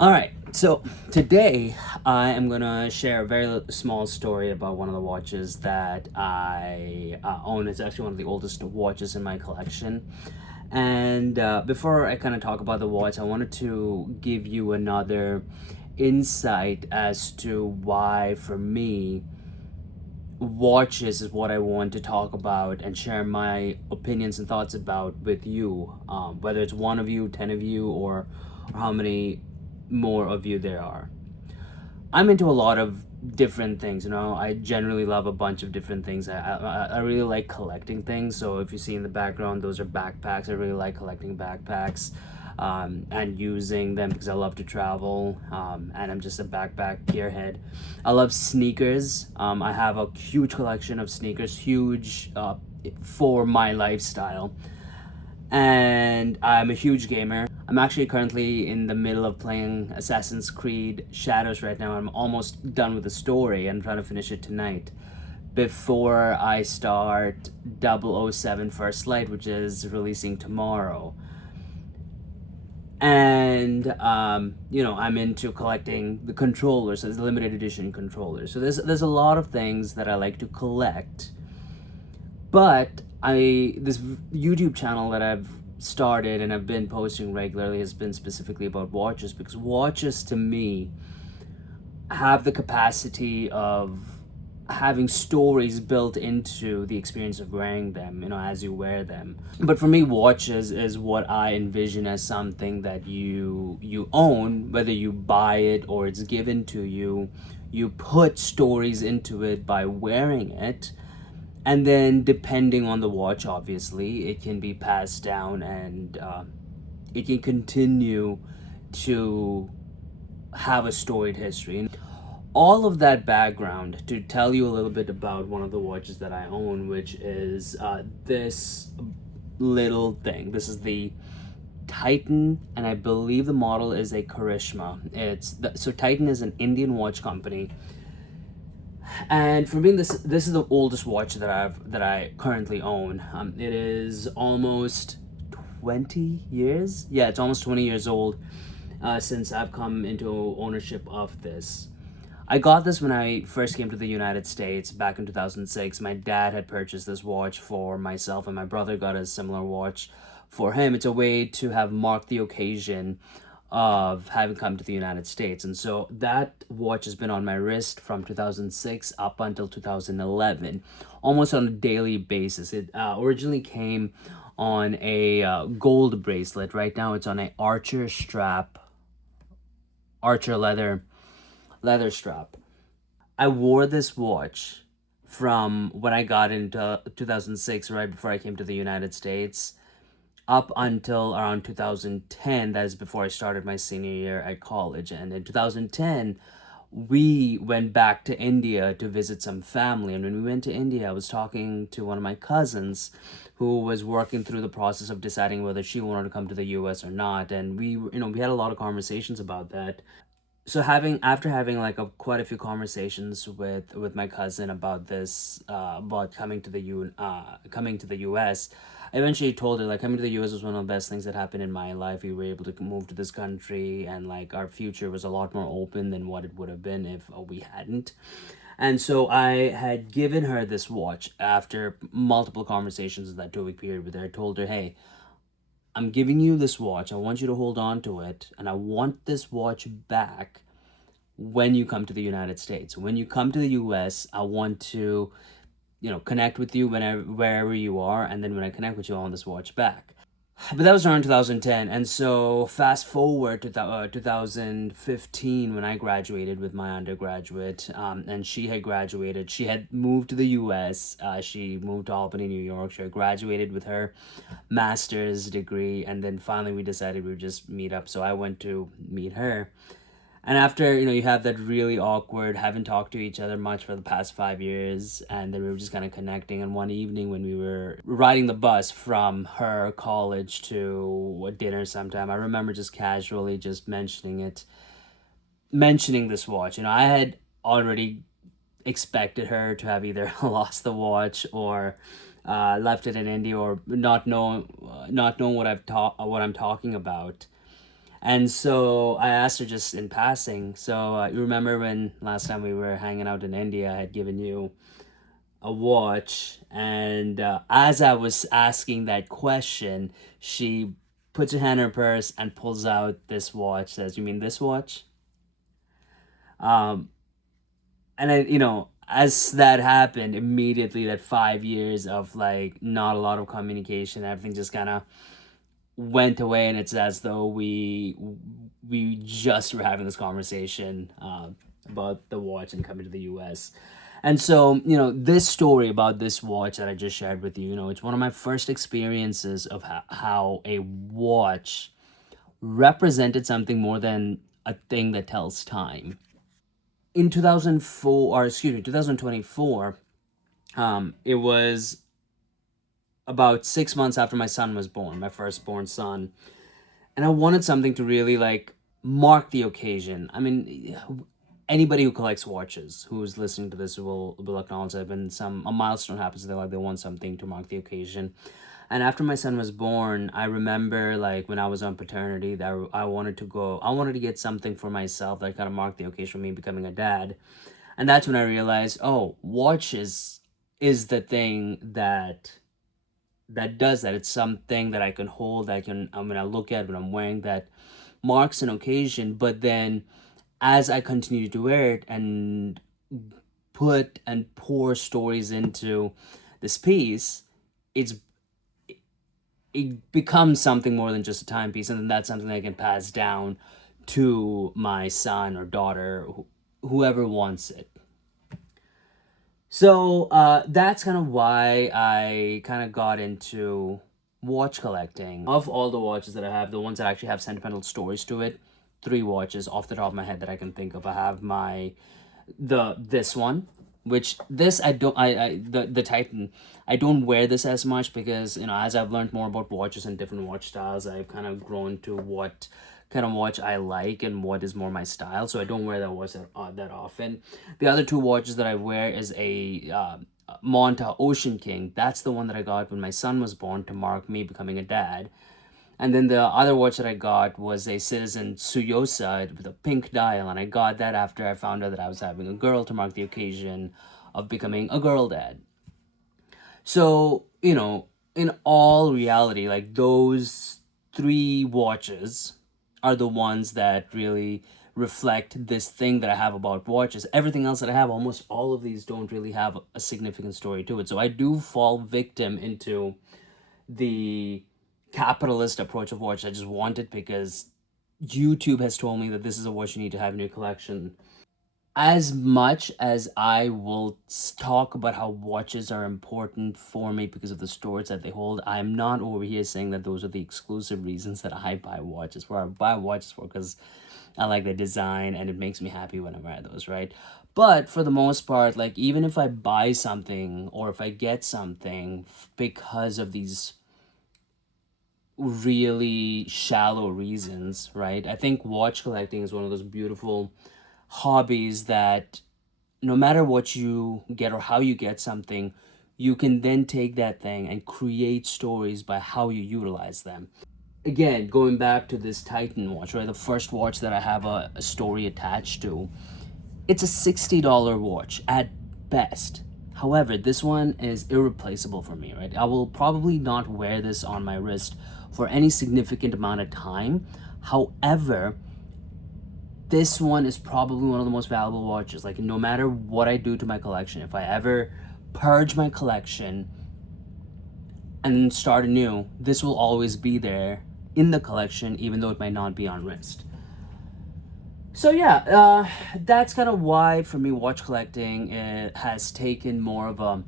All right, so today I am gonna share a very small story about one of the watches that I own. It's actually one of the oldest watches in my collection. And before I kind of talk about the watch, I wanted to give you another insight as to why, for me, watches is what I want to talk about and share my opinions and thoughts about with you. Whether it's one of you, 10 of you, or how many more of you there are. I'm into a lot of different things. I generally love a bunch of different things. I really like collecting things. So if you see in the background, those are backpacks. I really like collecting backpacks, and using them because I love to travel, and I'm just a backpack gearhead. I love sneakers. I have a huge collection of sneakers, huge, for my lifestyle, and I'm a huge gamer. I'm actually currently in the middle of playing Assassin's Creed Shadows right now. I'm almost done with the story. I'm trying to finish it tonight before I start 007 First Light, which is releasing tomorrow. And I'm into collecting the controllers, so the limited edition controllers. So there's a lot of things that I like to collect, but this YouTube channel that I've started and I've been posting regularly has been specifically about watches, because watches to me have the capacity of having stories built into the experience of wearing them, as you wear them. But for me, watches is what I envision as something that you own, whether you buy it or it's given to you. You put stories into it by wearing it, and then depending on the watch, obviously it can be passed down, and it can continue to have a storied history. All of that background to tell you a little bit about one of the watches that I own, which is this little thing. This is the Titan, and I believe the model is a Karishma. So Titan is an Indian watch company, and for me, this is the oldest watch that I currently own. It is almost 20 years. Yeah, it's almost 20 years old, since I've come into ownership of this. I got this when I first came to the United States back in 2006. My dad had purchased this watch for myself, and my brother got a similar watch for him. It's a way to have marked the occasion of having come to the United States. And so that watch has been on my wrist from 2006 up until 2011, almost on a daily basis. It originally came on a gold bracelet. Right now it's on a archer leather strap. I wore this watch from when I got into 2006, right before I came to the United States, up until around 2010. That is before I started my senior year at college. And in 2010, we went back to India to visit some family. And when we went to India, I was talking to one of my cousins who was working through the process of deciding whether she wanted to come to the US or not. And we had a lot of conversations about that. So after having like quite a few conversations with my cousin about this, about coming to the US, I eventually told her, like, coming to the US was one of the best things that happened in my life. We were able to move to this country, and like our future was a lot more open than what it would have been if we hadn't. And so I had given her this watch after multiple conversations in that 2 week period with her. I told her, hey, I'm giving you this watch. I want you to hold on to it, and I want this watch back when you come to the United States. When you come to the US, I want to, connect with you wherever you are, and then when I connect with you, I want this watch back. But that was around 2010, and so fast forward to 2015 when I graduated with my undergraduate, and she had graduated. She had moved to the U.S. She moved to Albany, New York. She had graduated with her master's degree, and then finally we decided we would just meet up. So I went to meet her. And after, you have that really awkward, haven't talked to each other much for the past 5 years, and then we were just kind of connecting. And one evening when we were riding the bus from her college to a dinner sometime, I remember just casually just mentioning this watch. I had already expected her to have either lost the watch or left it in India, or not know what I'm talking about. And so I asked her just in passing. So you remember when last time we were hanging out in India, I had given you a watch, and as I was asking that question, she puts her hand in her purse and pulls out this watch. Says, "You mean this watch?" Um, and I, as that happened, immediately that 5 years of like not a lot of communication, everything just kind of went away, and it's as though we just were having this conversation about the watch and coming to the U.S. And so, this story about this watch that I just shared with you, it's one of my first experiences of how a watch represented something more than a thing that tells time. In 2004, or excuse me, 2024, it was about 6 months after my son was born, my firstborn son. And I wanted something to really like mark the occasion. I mean, anybody who collects watches who's listening to this will acknowledge that when a milestone happens, they want something to mark the occasion. And after my son was born, I remember like when I was on paternity that I wanted to get something for myself that kind of marked the occasion of me becoming a dad. And that's when I realized, oh, watches is the thing that does that. It's something that I can hold, I'm gonna look at when I'm wearing that marks an occasion. But then as I continue to wear it and put and pour stories into this piece, it's it becomes something more than just a timepiece, and then that's something that I can pass down to my son or daughter, whoever wants it. So that's kind of why I kind of got into watch collecting. Of all the watches that I have, the ones that actually have sentimental stories to it, three watches off the top of my head that I can think of. I have this one, which this I don't I the Titan. I don't wear this as much because as I've learned more about watches and different watch styles, I've kind of grown to what kind of watch I like and what is more my style. So I don't wear that watch that often. The other two watches that I wear is a Monta Ocean King. That's the one that I got when my son was born to mark me becoming a dad. And then the other watch that I got was a Citizen Tsuyosa with a pink dial, and I got that after I found out that I was having a girl to mark the occasion of becoming a girl dad. So, in all reality, like those three watches are the ones that really reflect this thing that I have about watches. Everything else that I have, almost all of these don't really have a significant story to it. So I do fall victim into the capitalist approach of watch. I just want it because YouTube has told me that this is a watch you need to have in your collection. As much as I will talk about how watches are important for me because of the stories that they hold, I'm not over here saying that those are the exclusive reasons that I buy watches for. I buy watches for because I like the design and it makes me happy when I wear those, right? But for the most part, like even if I buy something or if I get something because of these really shallow reasons, right? I think watch collecting is one of those beautiful hobbies that no matter what you get or how you get something, you can then take that thing and create stories by how you utilize them. Again, going back to this Titan watch, right? The first watch that I have a story attached to, it's a $60 watch at best. However, this one is irreplaceable for me, right? I will probably not wear this on my wrist for any significant amount of time. However, this one is probably one of the most valuable watches. Like, no matter what I do to my collection, if I ever purge my collection and start anew, this will always be there in the collection, even though it might not be on wrist. So yeah, that's kind of why for me watch collecting has taken more of a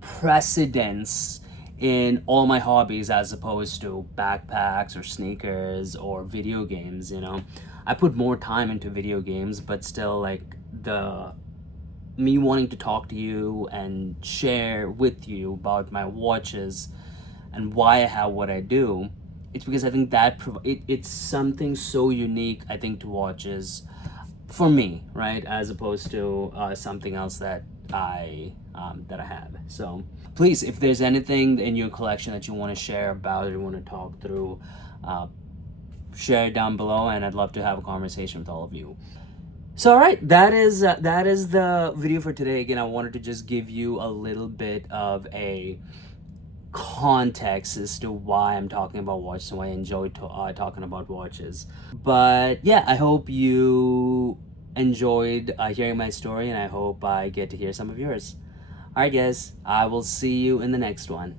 precedence in all my hobbies as opposed to backpacks or sneakers or video games. I put more time into video games, but still, like, the me wanting to talk to you and share with you about my watches and why I have what I do, it's because I think that it's something so unique, I think, to watches for me, right, as opposed to something else that I have. So please, if there's anything in your collection that you want to share about or you want to talk through, uh, share it down below, and I'd love to have a conversation with all of you. So, all right, that is the video for today. Again, I wanted to just give you a little bit of a context as to why I'm talking about watches and why I enjoy talking about watches. But yeah, I hope you enjoyed hearing my story, and I hope I get to hear some of yours. All right, guys, I will see you in the next one.